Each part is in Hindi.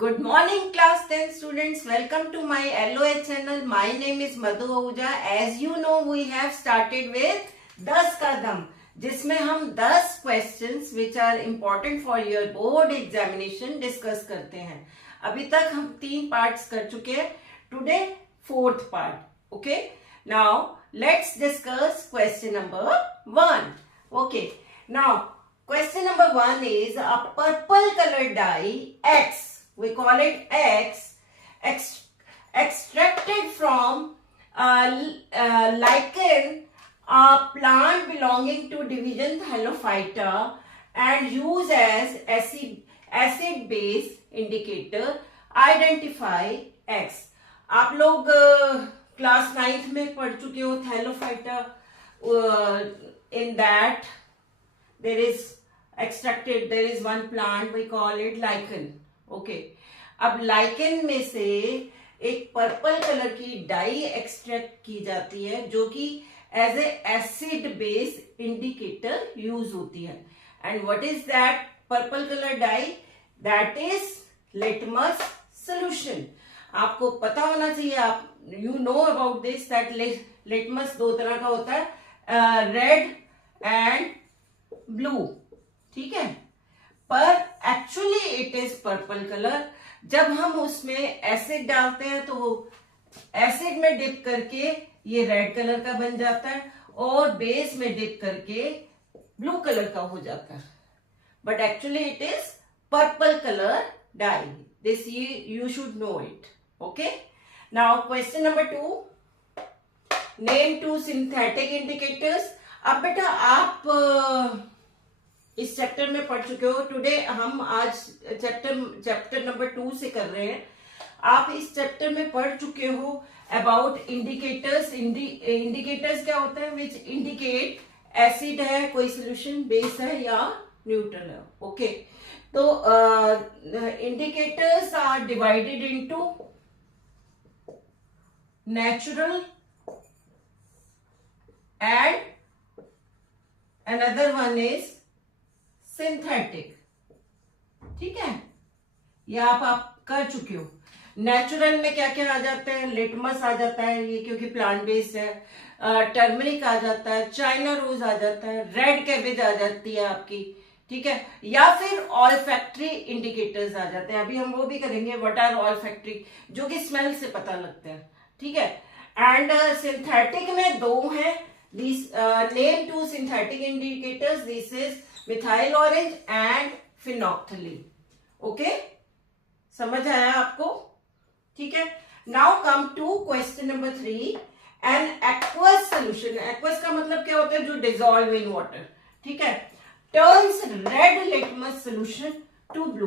Good morning, class 10 students. Welcome to my LOH channel. My name is Madhu Ahuja. As you know, we have started with 10 का दम, जिसमें हम 10 questions which are important for your board examination discuss करते हैं. अभी तक हम 3 parts कर चुके हैं. Today 4th part. Okay. Now let's discuss question number 1. Okay. Now question number 1 is a purple colored dye X. We call it X, extracted from lichen, a plant belonging to division Thallophyta, and used as acid base indicator. Identify X. आप लोग क्लास 9th में पढ़ चुके हो Thallophyta. In that there is extracted, there is one plant, we call it lichen. Okay अब लाइकेन में से एक पर्पल कलर की डाई एक्सट्रैक्ट की जाती है जो कि as a acid base indicator use होती है. And what is that purple colour dye? That is litmus solution. आपको पता होना चाहिए, आप you know about this that litmus 2 तरह का होता है, रेड एंड ब्लू. ठीक है, पर actually it is purple colour. जब हम उसमें एसिड डालते हैं तो वो एसिड में डिप करके ये रेड कलर का बन जाता है और बेस में डिप करके ब्लू कलर का हो जाता है. But actually it is purple colour dye. This you should know it. Okay. Now question number 2. Name 2 synthetic indicators. अब बेटा आप इस चैप्टर में पढ़ चुके हो. टुडे हम आज चैप्टर नंबर 2 से कर रहे हैं. आप इस चैप्टर में पढ़ चुके हो अबाउट इंडिकेटर्स. इंडिकेटर्स क्या होते हैं? विच इंडिकेट एसिड है, कोई सोल्यूशन, बेस है या न्यूट्रल है. ओके. तो indicators are divided into natural and another one is synthetic. ठीक है, ये आप कर चुके हो. नेचुरल में क्या क्या आ जाते हैं? लिटमस आ जाता है, ये क्योंकि प्लांट बेस्ड है. टर्मरिक आ जाता है, चाइना रोज आ जाता है, रेड कैबेज आ जाती है आपकी. ठीक है, या फिर ऑल्फैक्टरी इंडिकेटर्स आ जाते हैं. अभी हम वो भी करेंगे, व्हाट आर ऑल्फैक्टरी, जो कि स्मेल से पता लगते हैं. ठीक है. एंड सिंथेटिक में 2 हैं. Name 2 synthetic indicators. This is methyl orange and phenolphthalein. Okay, समझ आया आपको? ठीक है. Now come to question number 3. An aqueous solution. Aqueous का मतलब क्या होता है? जो डिजॉल्व इन वाटर. ठीक है. Turns red litmus solution to blue.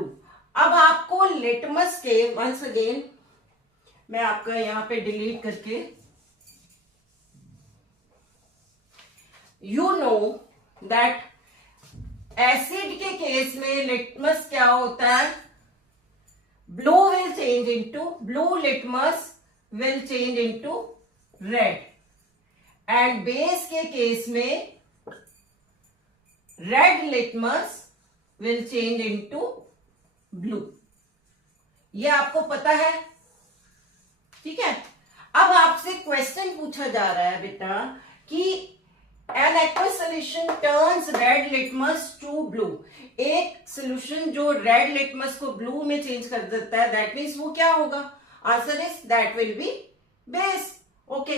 अब आपको लिटमस के, वंस अगेन मैं आपका यहां पे डिलीट करके, यू नो दैट एसिड के केस में लिटमस क्या होता है? Blue will change into, blue litmus will change into red. And base के केस में red litmus will change into blue. ये आपको पता है. ठीक है. अब आपसे क्वेश्चन पूछा जा रहा है बेटा कि An aqueous solution turns red litmus to blue. एक सोल्यूशन जो रेड लिटमस को ब्लू में चेंज कर देता है, दैट मीन्स वो क्या होगा? Answer is that will be base. Okay.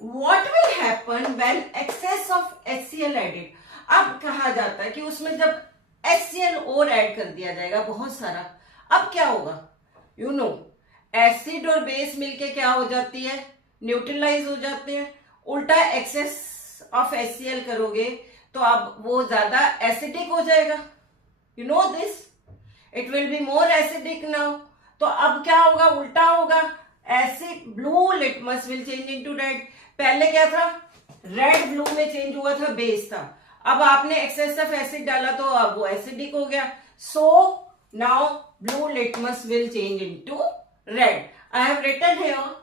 What will happen when excess of HCl added. अब कहा जाता है कि उसमें जब HCl और ऐड कर दिया जाएगा बहुत सारा, अब क्या होगा? यू नो, एसिड और बेस मिलके क्या हो जाती है? न्यूट्रलाइज हो जाते हैं. उल्टा एक्सेस ऑफ HCl करोगे तो अब वो ज्यादा एसिडिक हो जाएगा. You know this, it will be more acidic now. तो अब क्या होगा? उल्टा होगा. Acid blue litmus will change into red. पहले क्या था? रेड ब्लू में चेंज हुआ था, बेस था. अब आपने एक्सेस ऑफ एसिड डाला तो अब वो एसिडिक हो गया. So now blue litmus will change into red. I have written here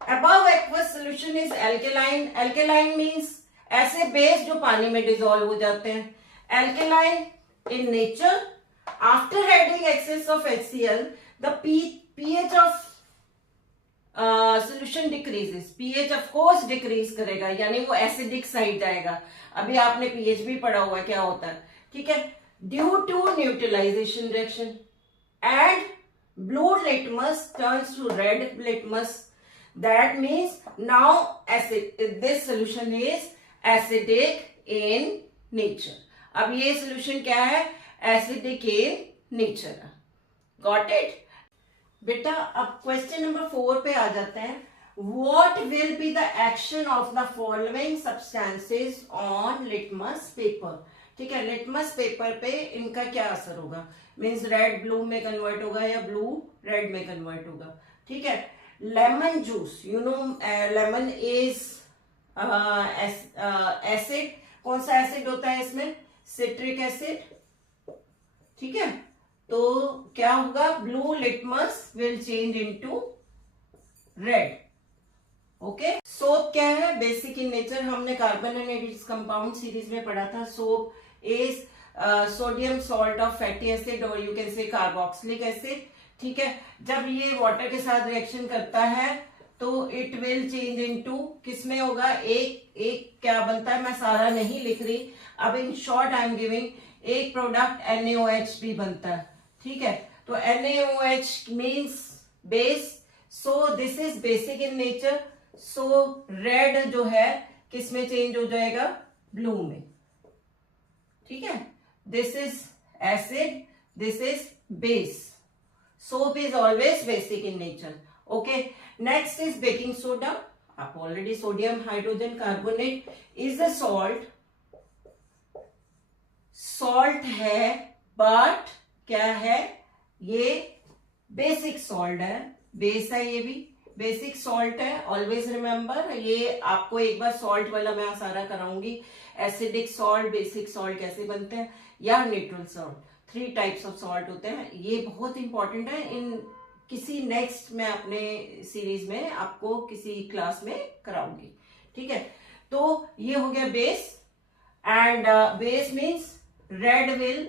above aqueous solution is alkaline. Alkaline means ऐसे बेस जो पानी में डिसॉल्व हो जाते हैं. Alkaline in nature, after adding excess of HCl, the pH of solution decreases, pH of course decrease करेगा, यानी वो एसिडिक साइड जाएगा। अभी आपने पीएच भी पढ़ा हुआ है क्या होता है, ठीक है। Due to neutralization reaction and blue litmus turns to red litmus. That means now this solution is acidic in nature. अब ये solution क्या है, acidic in nature। Got it? बेटा अब क्वेश्चन नंबर 4 पे आ जाते हैं। What will be the action of the following substances on litmus paper? ठीक है, लिटमस पेपर पे इनका क्या असर होगा, मीन्स रेड ब्लू में कन्वर्ट होगा या ब्लू रेड में कन्वर्ट होगा। ठीक है, lemon juice, you know lemon is acid. कौन सा एसिड होता है इसमें, सिट्रिक एसिड। ठीक है, तो क्या होगा, blue litmus will change into red. Okay, soap क्या है, बेसिक इन नेचर। हमने carbon and its compound series में पढ़ा था। Soap is sodium salt of fatty acid और you can say carboxylic acid. ठीक है, जब ये वाटर के साथ रिएक्शन करता है तो इट विल चेंज इनटू, किसमें होगा, एक क्या बनता है, मैं सारा नहीं लिख रही, अब in short I am giving, एक प्रोडक्ट NaOH भी बनता है। ठीक है, तो NaOH means base, so this is basic in nature. So red जो है किस में चेंज हो जाएगा, ब्लू में। ठीक है, this is acid, this is base. Soap is always basic in nature. Okay, next is baking soda. आप already, sodium hydrogen carbonate is a salt. Salt है बट क्या है, ये बेसिक सॉल्ट है, बेस है, ये भी बेसिक सॉल्ट है। ऑलवेज रिमेंबर, ये आपको एक बार सॉल्ट वाला मैं सारा कराऊंगी, एसिडिक सॉल्ट, बेसिक सॉल्ट कैसे बनते हैं, या neutral salt. 3 types of salt होते हैं, ये बहुत इंपॉर्टेंट है। इन किसी नेक्स्ट में अपने सीरीज में आपको किसी क्लास में कराऊंगी। ठीक है, तो ये हो गया base, and base means red will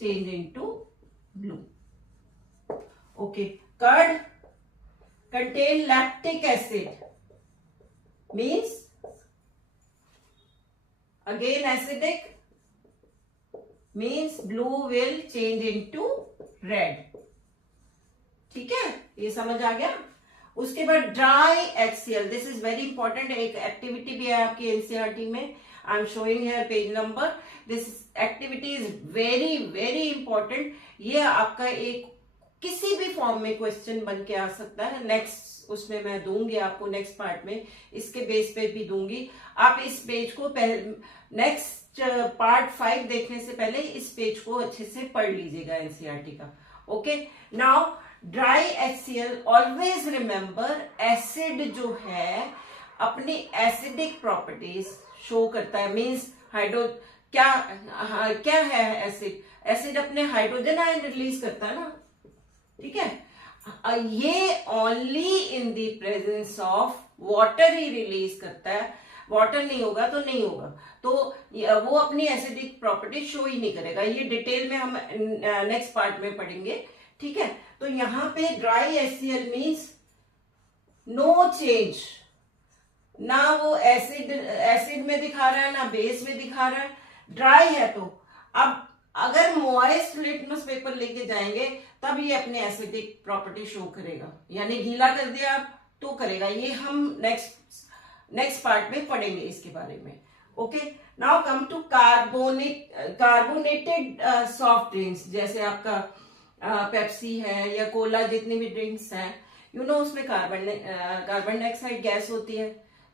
change into blue. Okay, curd contain lactic acid, means again acidic, means blue will change into red। ठीक है, ये समझ आ गया। उसके बाद dry HCl, this is very important, एक एक्टिविटी भी है आपकी एनसीईआरटी में, I am showing here page number. This activity is very very important. ये आपका एक किसी भी फॉर्म में क्वेश्चन बन के आ सकता है। नेक्स्ट उसमें मैं दूंगी आपको, नेक्स्ट पार्ट में इसके बेस पे भी दूंगी। आप इस पेज को नेक्स्ट पार्ट 5 देखने से पहले इस पेज को अच्छे से पढ़ लीजिएगा एनसीईआरटी का। Okay, now dry HCl, always remember, acid जो है अपनी एसिडिक प्रॉपर्टीज शो करता है, मीन्स हाइड्रो क्या है एसिड, एसिड अपने हाइड्रोजन आयन रिलीज करता है ना। ठीक है, ये only in the presence of water he release करता है, वाटर नहीं होगा तो नहीं होगा, तो वो अपनी एसिडिक प्रॉपर्टी शो ही नहीं करेगा। ये डिटेल में हम नेक्स्ट पार्ट में पढ़ेंगे। ठीक है, तो यहां पे dry HCl means no change, ना वो एसिड में दिखा रहा है ना बेस में दिखा रहा है, ड्राई है। तो अब अगर मॉइस्ट लिटमस पेपर लेके जाएंगे तब ये अपने एसिडिक प्रॉपर्टी शो करेगा, यानी गीला कर दिया आप तो करेगा। ये हम नेक्स्ट पार्ट में पढ़ेंगे इसके बारे में। Okay, now come to carbonated soft drinks, जैसे आपका पेप्सी है या कोला, जितनी भी ड्रिंक्स हैं, यू नो उसमें कार्बन डाइऑक्साइड गैस होती है,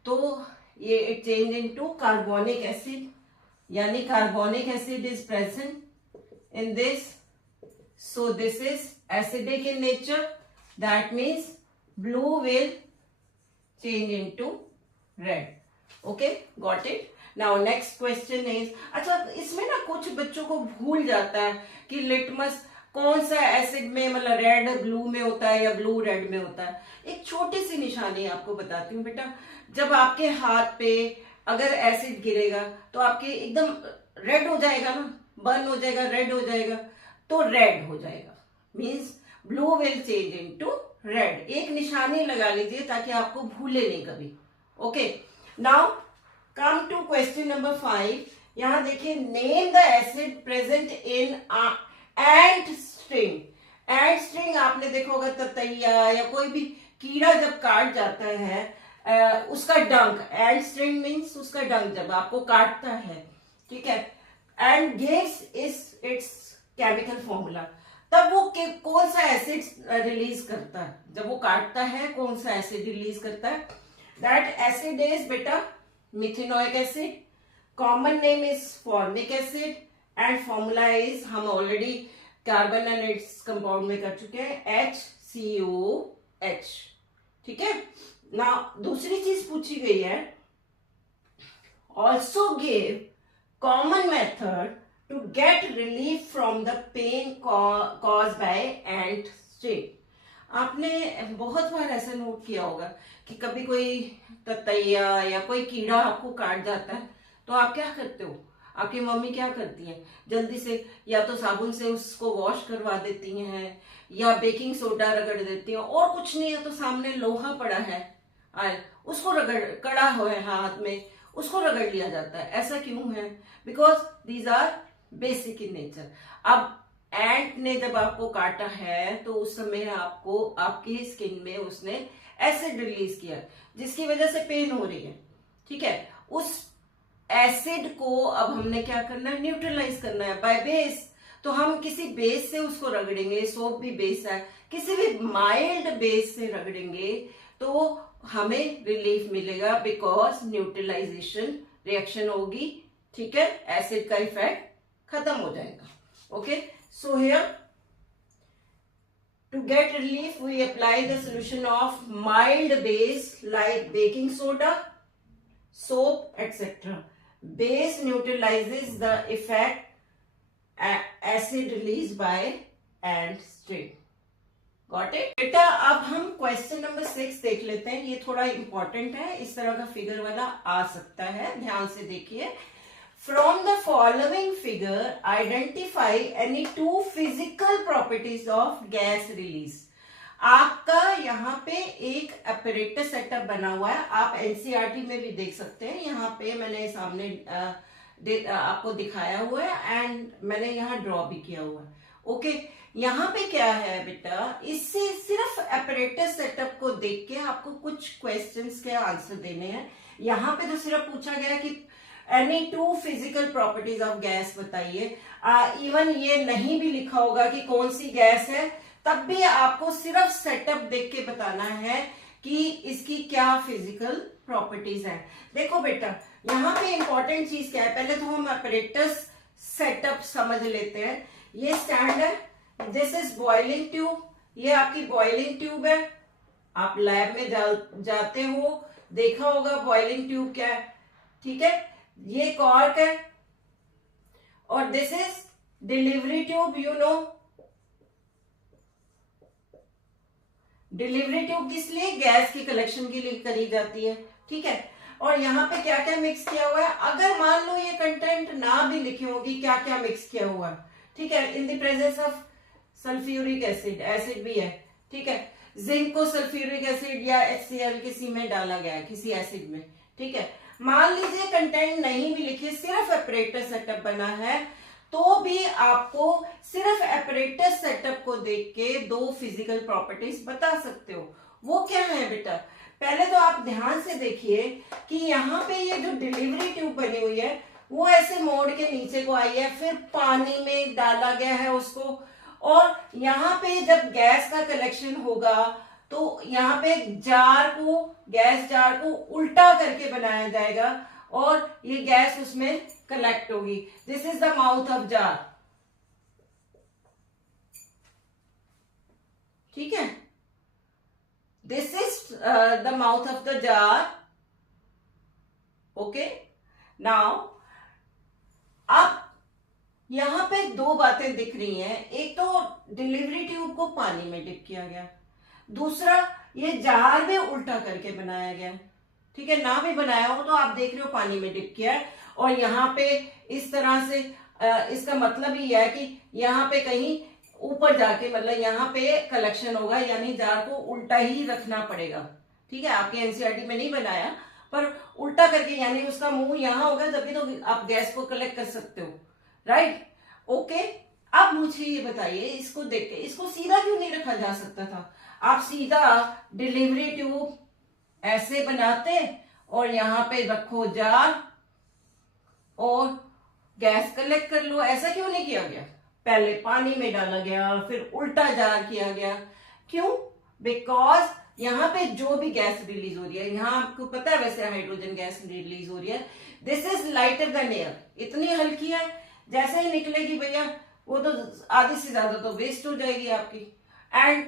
तो ये it change into carbonic acid, यानी carbonic acid is present in this, so this is acidic in nature, that means blue will change into red। okay, got it। now next question is, अच्छा इसमें ना कुछ बच्चों को भूल जाता है कि लिटमस कौन सा एसिड में, मतलब रेड ब्लू में होता है या ब्लू रेड में होता है। एक छोटी सी निशानी आपको बताती हूँ बेटा, जब आपके हाथ पे अगर एसिड गिरेगा तो आपके एकदम रेड हो जाएगा ना, बर्न हो जाएगा, रेड हो जाएगा, तो रेड हो जाएगा। Means blue will change into red. एक निशानी लगा लीजिए ताकि आपको भूले नहीं कभी। Okay, now come to question number 5। यहां देखिए, name the acid present in ant sting. Ant sting आपने देखा होगा, ततैया या कोई भी कीड़ा जब काट जाता है उसका डंक, एंट स्ट्रिंग मीन्स उसका डंक जब आपको काटता है, ठीक है, and gives it's chemical formula. तब वो कौन सा एसिड रिलीज करता है, जब वो काटता है कौन सा एसिड रिलीज करता है? दैट एसिड इज बेटा methanoic acid, common name is formic acid, and formula is, हम already carbon and its compound में कर चुके हैं, HCOH। ठीक है ना। दूसरी चीज पूछी गई है, also give common method to get relief from the pain caused by ant sting। आपने बहुत बार ऐसा नोट किया होगा कि कभी कोई ततैया या कोई कीड़ा आपको काट जाता है तो आप क्या करते हो? आपकी मम्मी क्या करती है? जल्दी से या तो साबुन से उसको वॉश करवा देती हैं या बेकिंग सोडा रगड़ देती हैं, और कुछ नहीं है तो सामने लोहा पड़ा है, उसको रगड़, कड़ा हुआ है हाथ में, उसको रगड़ लिया जाता है। ऐसा क्यों है? Because these are basic in nature. अब एंट ने जब आपको काटा है तो उस समय आपको आपकी स्किन में उसने एसिड रिलीज किया जिसकी वजह से पेन हो रही है, ठीक है। उस एसिड को अब हमने क्या करना है? न्यूट्रलाइज करना है बाय बेस। तो हम किसी बेस से उसको रगड़ेंगे, सोप भी बेस है, किसी भी माइल्ड बेस से रगड़ेंगे तो हमें रिलीफ मिलेगा, बिकॉज न्यूट्रलाइजेशन रिएक्शन होगी, ठीक है, एसिड का इफेक्ट खत्म हो जाएगा। Okay, so here to get relief we apply the solution of mild base like baking soda, soap, etc. Base neutralizes the effect acid released by ant sting. Got it? बेटा अब हम क्वेश्चन नंबर 6 देख लेते हैं। ये थोड़ा इंपॉर्टेंट है, इस तरह का फिगर वाला आ सकता है, ध्यान से देखिए। From the following figure, identify any two physical properties of gas release. आपका यहाँ पे एक apparatus सेटअप बना हुआ है, आप एनसीईआरटी में भी देख सकते हैं। यहाँ पे मैंने सामने आपको दिखाया हुआ है एंड मैंने यहाँ ड्रॉ भी किया हुआ है। ओके, यहाँ पे क्या है बेटा, इससे सिर्फ apparatus सेटअप को देख के आपको कुछ क्वेश्चंस के आंसर देने हैं। यहाँ पे तो सिर्फ पूछा गया कि any two physical properties of gas बताइए। इवन ये नहीं भी लिखा होगा कि कौन सी गैस है, तब भी आपको सिर्फ सेटअप देख के बताना है कि इसकी क्या फिजिकल प्रॉपर्टीज है। देखो बेटा, यहाँ पे इंपॉर्टेंट चीज क्या है, पहले तो हम अपरेटस सेटअप समझ लेते हैं। ये स्टैंड है, दिस इज बॉइलिंग ट्यूब, ये आपकी बॉइलिंग ट्यूब है। आप लैब में जाते हो, देखा होगा बॉइलिंग ट्यूब क्या है, ठीक है। ये कॉर्क है और this is delivery tube. You know delivery tube किस लिए? गैस की कलेक्शन के लिए करी जाती है, ठीक है। और यहाँ पे क्या क्या मिक्स किया हुआ है, अगर मान लो ये कंटेंट ना भी लिखी होगी क्या क्या मिक्स किया हुआ है, ठीक है। In the presence of sulphuric acid, acid भी है, ठीक है। जिंक को सल्फ्यूरिक एसिड या HCl किसी में डाला गया है, किसी एसिड में, ठीक है। मान लीजिए कंटेंट नहीं भी लिखे, सिर्फ अपरेटस सेटअप बना है, तो भी आपको सिर्फ अपरेटस सेटअप को देख के दो फिजिकल प्रॉपर्टीज बता सकते हो। वो क्या है बेटा? पहले तो आप ध्यान से देखिए कि यहाँ पे ये जो डिलीवरी ट्यूब बनी हुई है वो ऐसे मोड़ के नीचे को आई है, फिर पानी में डाला गया है उसको, और यहाँ पे जब गैस का कलेक्शन होगा तो यहाँ पे जार को, गैस जार को उल्टा करके बनाया जाएगा और ये गैस उसमें कलेक्ट होगी। This is the mouth of jar, ठीक है। This is the mouth of the jar. Okay, now अब यहां पे दो बातें दिख रही हैं। एक तो डिलीवरी ट्यूब को पानी में डिप किया गया, दूसरा ये जार में उल्टा करके बनाया गया, ठीक है। ना भी बनाया हो तो आप देख रहे हो पानी में डिप किया है, और यहाँ पे इस तरह से इसका मतलब ही है कि यहाँ पे कहीं ऊपर ऊपर जाके मतलब यहाँ पे कलेक्शन होगा, यानी जार को उल्टा ही रखना पड़ेगा। ठीक है, आपके एनसीईआरटी में नहीं बनाया, पर उल्टा करके, यानी उसका मुंह यहाँ होगा तभी तो आप गैस को कलेक्ट कर सकते हो, राइट। ओके, अब मुझे ये बताइए, इसको देख के इसको सीधा क्यों नहीं रखा जा सकता था? आप सीधा डिलीवरी ट्यूब ऐसे बनाते और यहाँ पे रखो जार और गैस कलेक्ट कर लो। ऐसा क्यों नहीं किया गया? पहले पानी में डाला गया, फिर उल्टा जार किया गया। क्यों? बिकॉज यहाँ पे जो भी गैस रिलीज हो रही है, यहाँ आपको पता है वैसे हाइड्रोजन गैस रिलीज हो रही है, this is lighter than air, इतनी हल्की है, जैसे ही निकलेगी भैया वो तो आधी से ज्यादा तो वेस्ट हो जाएगी आपकी। एंड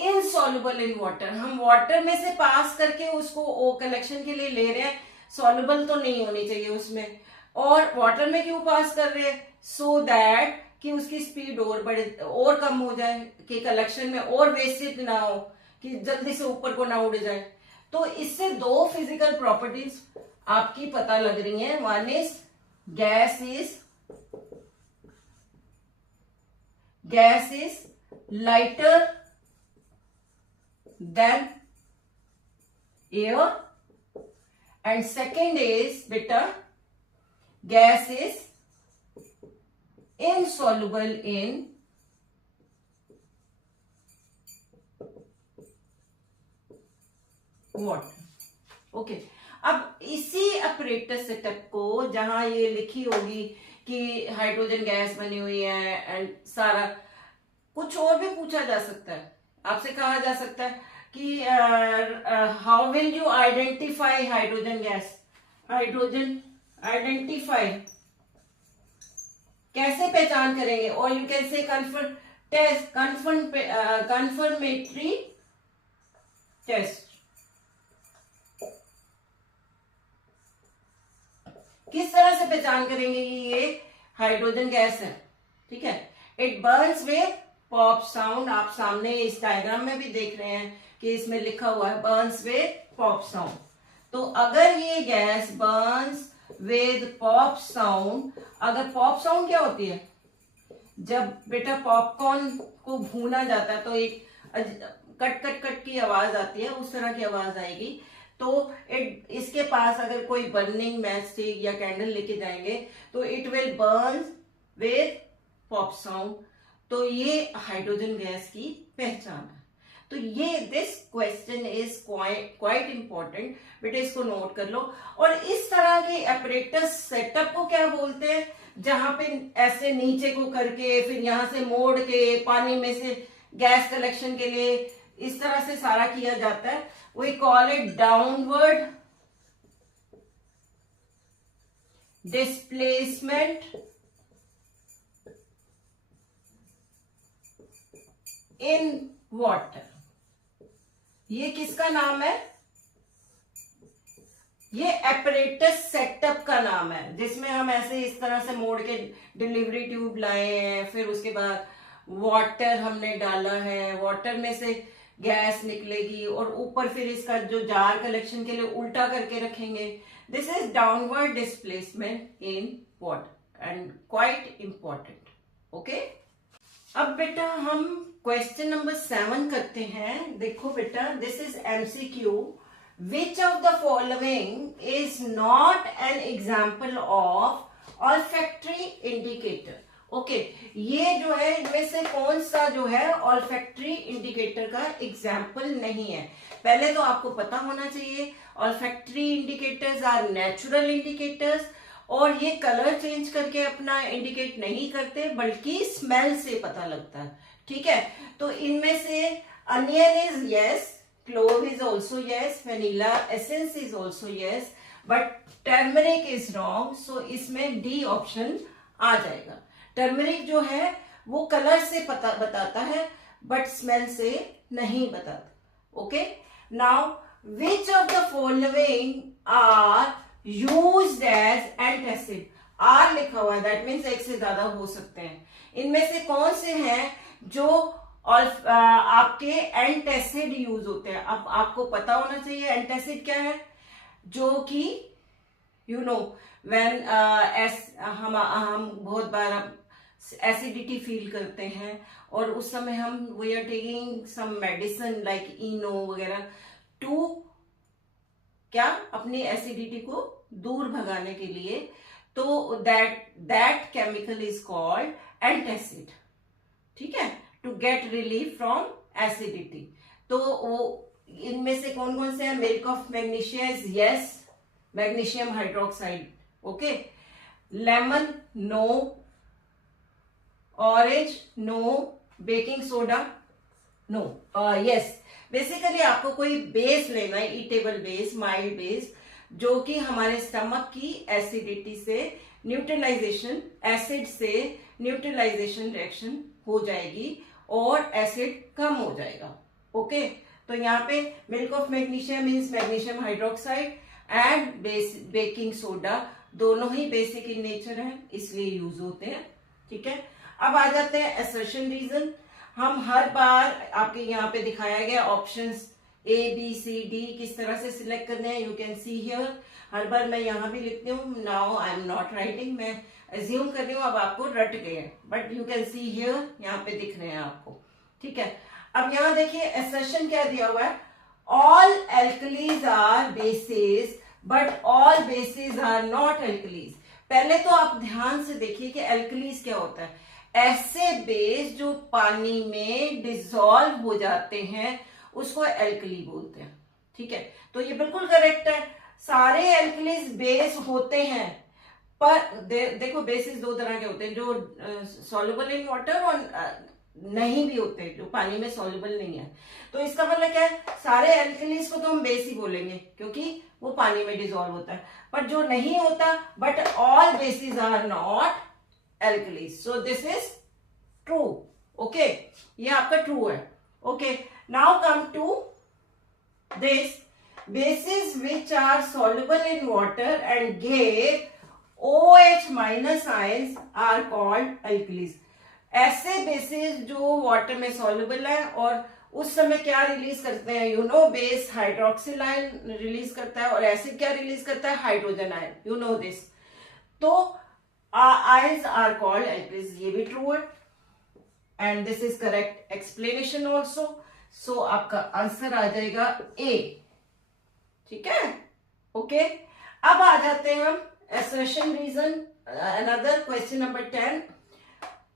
इनसॉल्युबल इन वाटर, हम वाटर में से पास करके उसको ओ कलेक्शन के लिए ले रहे हैं, सॉल्युबल तो नहीं होनी चाहिए उसमें। और वाटर में क्यों पास कर रहे हैं? सो दैट कि उसकी स्पीड और बढ़े, और कम हो जाए, कि कलेक्शन में और वेस्टेज ना हो, कि जल्दी से ऊपर को ना उड़ जाए। तो इससे दो फिजिकल प्रॉपर्टीज आपकी पता लग रही हैं। One is gas is lighter than air, and second is बेटा gas is insoluble in water. Okay, अब इसी अपरेटस सेटअप को जहां ये लिखी होगी कि हाइड्रोजन गैस बनी हुई है एंड सारा कुछ और भी पूछा जा सकता है, आपसे कहा जा सकता है कि how will you identify hydrogen gas, hydrogen identify कैसे पहचान करेंगे? और you can say confirmatory test, किस तरह से पहचान करेंगे कि ये हाइड्रोजन गैस है? ठीक है, it Burns with pop sound, आप सामने इस डायग्राम में भी देख रहे हैं कि इसमें लिखा हुआ है बर्न्स विद पॉप साउंड। तो अगर ये gas Burns with pop sound, अगर पॉप साउंड क्या होती है? जब बेटा पॉपकॉर्न को भूना जाता है तो एक कट कट कट की आवाज आती है, उस तरह की आवाज आएगी। तो इसके पास अगर कोई बर्निंग मैच स्टिक या कैंडल लेके जाएंगे तो it will burn with pop sound. तो ये हाइड्रोजन गैस की पहचान है। तो ये this question is quite important, बेटा इसको नोट कर लो। और इस तरह के अपरेटस सेटअप को क्या बोलते हैं? जहां पे ऐसे नीचे को करके फिर यहां से मोड़ के पानी में से गैस कलेक्शन के लिए इस तरह से सारा किया जाता है, we call it downward displacement in water. ये किसका नाम है? ये एपरेटस सेटअप का नाम है, जिसमें हम ऐसे इस तरह से मोड़ के डिलीवरी ट्यूब लाए हैं, फिर उसके बाद वाटर हमने डाला है, वाटर में से गैस निकलेगी और ऊपर फिर इसका जो जार कलेक्शन के लिए उल्टा करके रखेंगे। This is downward displacement in water and quite important. Okay, अब बेटा हम क्वेश्चन नंबर 7 करते हैं। देखो बेटा, this is MCQ. Which of the following is not an example of olfactory indicator? Okay, ये जो है इनमें से कौन सा जो है ऑल्फैक्टरी इंडिकेटर का एग्जाम्पल नहीं है? पहले तो आपको पता होना चाहिए olfactory indicators are natural indicators, और ये कलर चेंज करके अपना इंडिकेट नहीं करते, बल्कि स्मेल से पता लगता है। ठीक है, तो इनमें से onion is yes, clove is also yes, vanilla essence is also yes, but turmeric is wrong. So इसमें डी ऑप्शन आ जाएगा। टर्मरिक जो है वो कलर से पता बताता है, बट स्मेल से नहीं बताता। Okay, now which of the following are used as antacid? Are लिखा हुआ है, दैट मीन्स एक से ज्यादा हो सकते हैं। इनमें से कौन से हैं जो आपके एंटासिड यूज होते हैं? अब आपको पता होना चाहिए एंटासिड क्या है, जो कि यू नो व्हेन हम बहुत बार एसिडिटी फील करते हैं और उस समय हम we are taking some medicine like Eno वगैरह टू क्या अपनी एसिडिटी को दूर भगाने के लिए, तो that chemical is called antacid, ठीक है, to get relief from acidity. तो वो इनमें से कौन कौन से है? Milk of magnesia is yes, magnesium hydroxide, okay, lemon no, orange no, baking soda no, yes. Basically आपको कोई बेस लेना है, ईटेबल बेस, माइल्ड बेस, जो कि हमारे स्टमक की एसिडिटी से न्यूट्रलाइजेशन, एसिड से न्यूट्रलाइजेशन रिएक्शन हो जाएगी और एसिड कम हो जाएगा, ओके। तो यहाँ पे milk of magnesia means magnesium hydroxide and baking soda, दोनों ही बेसिक इन नेचर है, इसलिए यूज होते हैं, ठीक है। अब आ जाते हैं असर्शन रीजन। हम हर बार आपके यहाँ पे दिखाया गया options A B C D किस तरह से सिलेक्ट करने हैं, यू कैन सी हियर। हर बार मैं यहाँ भी लिखती हूँ, now I am not writing, मैं एज्यूम कर रही हूँ अब आपको रट गए हैं, but you can see here, यहाँ पे दिख रहे हैं आपको, ठीक है। अब यहाँ देखिए असर्शन क्या दिया हुआ है, all alkalis are bases but all bases are not alkalis. पहले तो आप ध्यान से देखिए कि एल्कलीज क्या होता है, ऐसे बेस जो पानी में डिसॉल्व हो जाते हैं उसको एल्कली बोलते हैं, ठीक है। तो ये बिल्कुल करेक्ट है, सारे एल्कलीज बेस होते हैं, पर देखो बेसिस दो तरह के होते हैं, जो सॉल्युबल इन वाटर और नहीं भी होते, जो पानी में सॉल्युबल नहीं है। तो इसका मतलब क्या है, सारे एल्कलीज को तो हम बेस ही बोलेंगे क्योंकि वो पानी में डिसॉल्व होता है, पर जो नहीं होता, but all bases are not alkalis, so this is true, okay, ये आपका true है, okay। Now come to this, bases which are soluble in water and give OH minus ions are called alkalis। ऐसे बेसिस जो वाटर में soluble है और उस समय क्या रिलीज करते हैं, you no, base hydroxyl ion release करता है और एसिड क्या रिलीज करता है, hydrogen ion, you know this. तो ions are called alkalis, ये भी true है, and this is correct explanation also, so आपका आंसर आ जाएगा A, ठीक है, ओके। अब आ जाते हैं हम assertion reason, another question number 10,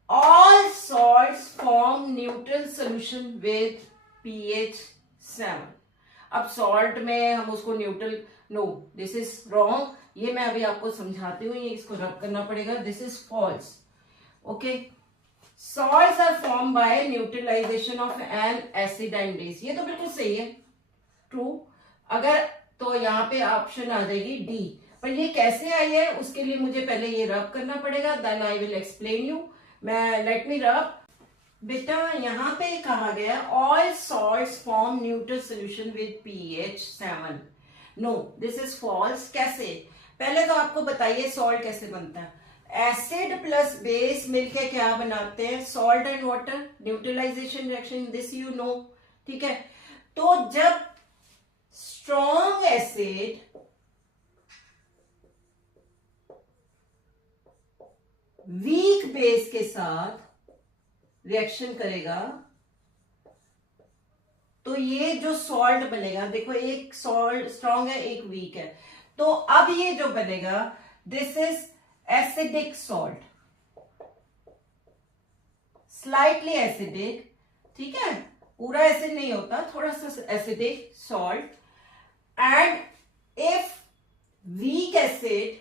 all salts form neutral solution with pH 7। अब सॉल्ट में हम उसको neutral, no this is wrong, ये मैं अभी आपको समझाती हूँ, ये इसको रब करना पड़ेगा, this is false, okay. Salts are form by neutralization of an acid and base, ये तो बिल्कुल सही है, ट्रू। अगर तो यहाँ पे ऑप्शन आ जाएगी डी, पर ये कैसे आई है उसके लिए मुझे पहले ये रब करना पड़ेगा, then I will explain you. मैं लेट मी रब। बेटा यहाँ पे कहा गया all salts form neutral solution with pH 7, no this is false. कैसे, पहले तो आपको बताइए सॉल्ट कैसे बनता है, एसिड प्लस बेस मिलके क्या बनाते हैं, salt and water, neutralization reaction, this you know, ठीक है। तो जब स्ट्रॉन्ग एसिड वीक बेस के साथ रिएक्शन करेगा तो ये जो सॉल्ट बनेगा, देखो एक सॉल्ट स्ट्रॉन्ग है एक वीक है, तो अब ये जो बनेगा this is acidic salt, slightly acidic, ठीक है, पूरा एसिड नहीं होता, थोड़ा सा acidic salt. And if weak acid,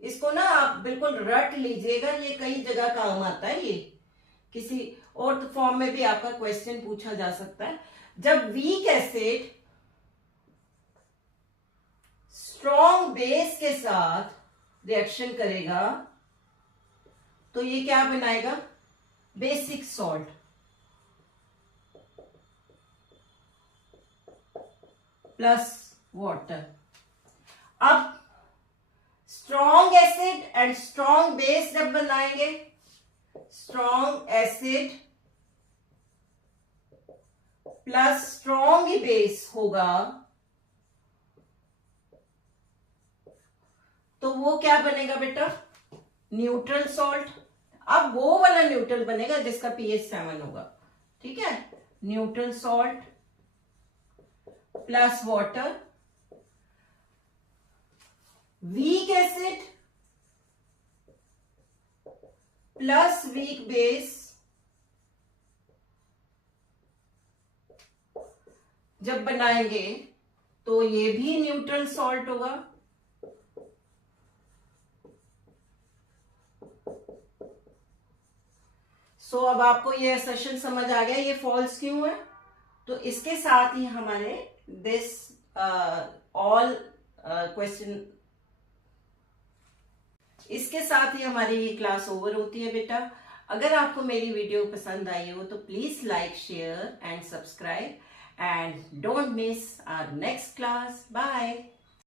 इसको ना आप बिल्कुल रट लीजिएगा, ये कई जगह काम आता है, ये किसी और फॉर्म में भी आपका क्वेश्चन पूछा जा सकता है। जब वीक एसिड स्ट्रॉन्ग बेस के साथ रिएक्शन करेगा तो ये क्या बनाएगा, बेसिक सॉल्ट प्लस वाटर। अब strong acid and strong base जब बनाएंगे, strong acid plus strong base होगा तो वो क्या बनेगा बेटा, न्यूट्रल सॉल्ट। अब वो वाला न्यूट्रल बनेगा जिसका pH 7 होगा, ठीक है। Neutral salt plus water, weak acid plus weak base, जब बनाएंगे तो ये भी न्यूट्रल सॉल्ट होगा। सो अब आपको ये असर्शन समझ आ गया ये फॉल्स क्यों है। तो इसके साथ ही हमारे दिस ऑल क्वेश्चन, इसके साथ ही हमारी ये क्लास ओवर होती है बेटा। अगर आपको मेरी वीडियो पसंद आई हो तो please like, share and subscribe, and don't miss our next class. Bye.